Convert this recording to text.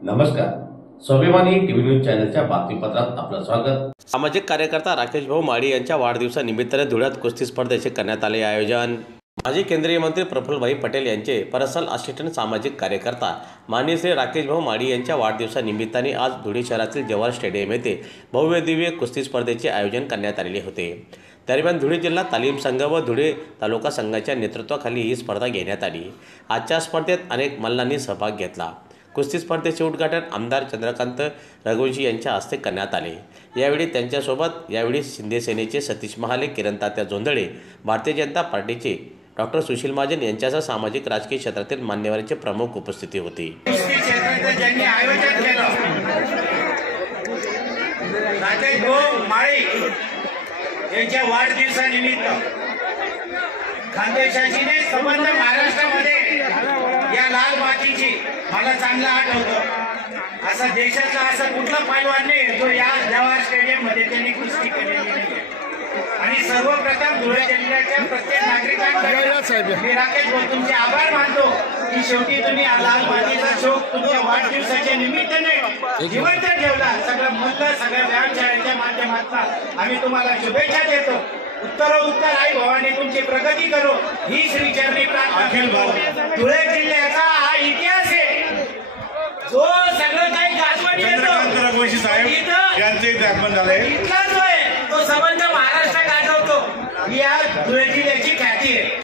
नमस्कार, स्वाभिमानी TV news चॅनलच्या बातमीपत्रात आपलं स्वागत। सामाजिक कार्यकर्ता राकेश भाऊ माळी यांच्या वाढदिवसानिमित्ताने धुळ्यात कुस्ती स्पर्धेचे करण्यात आले आयोजन। माजी केंद्रीय मंत्री प्रफुल्लभाई पटेल यांचे पर्सनल असिस्टंट सामाजिक कार्यकर्ता माननीय श्री राकेश भाऊ माळी यांच्या वाढदिवसानिमित्ताने आज धुळे शहरातील जवाहर स्टेडियम येथे भव्य दिव्य कुस्ती स्पर्धेचे आयोजन करण्यात आले होते। दरम्यान धुळे जिल्हा तालीम संघ व धुळे तालुका संघाच्या नेतृत्वाखाली ही स्पर्धा घेण्यात आली। आजच्या स्पर्धेत अनेक मल्लांनी सहभाग घेतला। कुस्ती स्पर्धेचे उद्घाटन आमदार चंद्रकांत रघुवंशी यांच्या हस्ते करण्यात आले। यावेळी त्यांच्यासोबत शिंदे सेनेचे सतीश महाले, किरण तात्या जोंधळे, भारतीय जनता पार्टीचे डॉक्टर सुशील महाजन यांच्यासह सामाजिक राजकीय क्षेत्रातील मान्यवरांचे प्रमुख उपस्थिती होती। राकेश भाऊ माळी यांच्या वाढदिवसानिमित्त खानदेशाची संबंध महाराष्ट्रामध्ये या लाल मातीची मला चांगलं आठवतं। असा देशाचा असा कुठला पैलवान नाही जो या जवाहर स्टेडियम मध्ये त्यांनी कुस्ती केलेली नाही। आणि सर्वप्रथम धुळे जिल्ह्याच्या प्रत्येक नागरिकांकडे मी राकेश भाऊ तुमचे आभार मानतो की शेवटी तुम्ही लाल मातीचा शोक तुमच्या वाढदिवसाच्या निमित्ताने जिवंत ठेवला। सगळं मल्ल सगळ्या व्यायामशाळेच्या माध्यमातून आम्ही तुम्हाला शुभेच्छा देतो। उत्तरोत्तर आई भवानी तुमची प्रगती करो ही श्री चरणी प्रार्थना। अखिल भाऊ धुळे जिल्ह्याचा हा इतिहास आहे जो सगळं काही गाजवणी येतो रघुवंशी साहेब यांचे आगमन झाले इथला जो आहे तो संबंध महाराष्ट्रात गाजवतो। ही या धुळे जिल्ह्याची ख्याती आहे।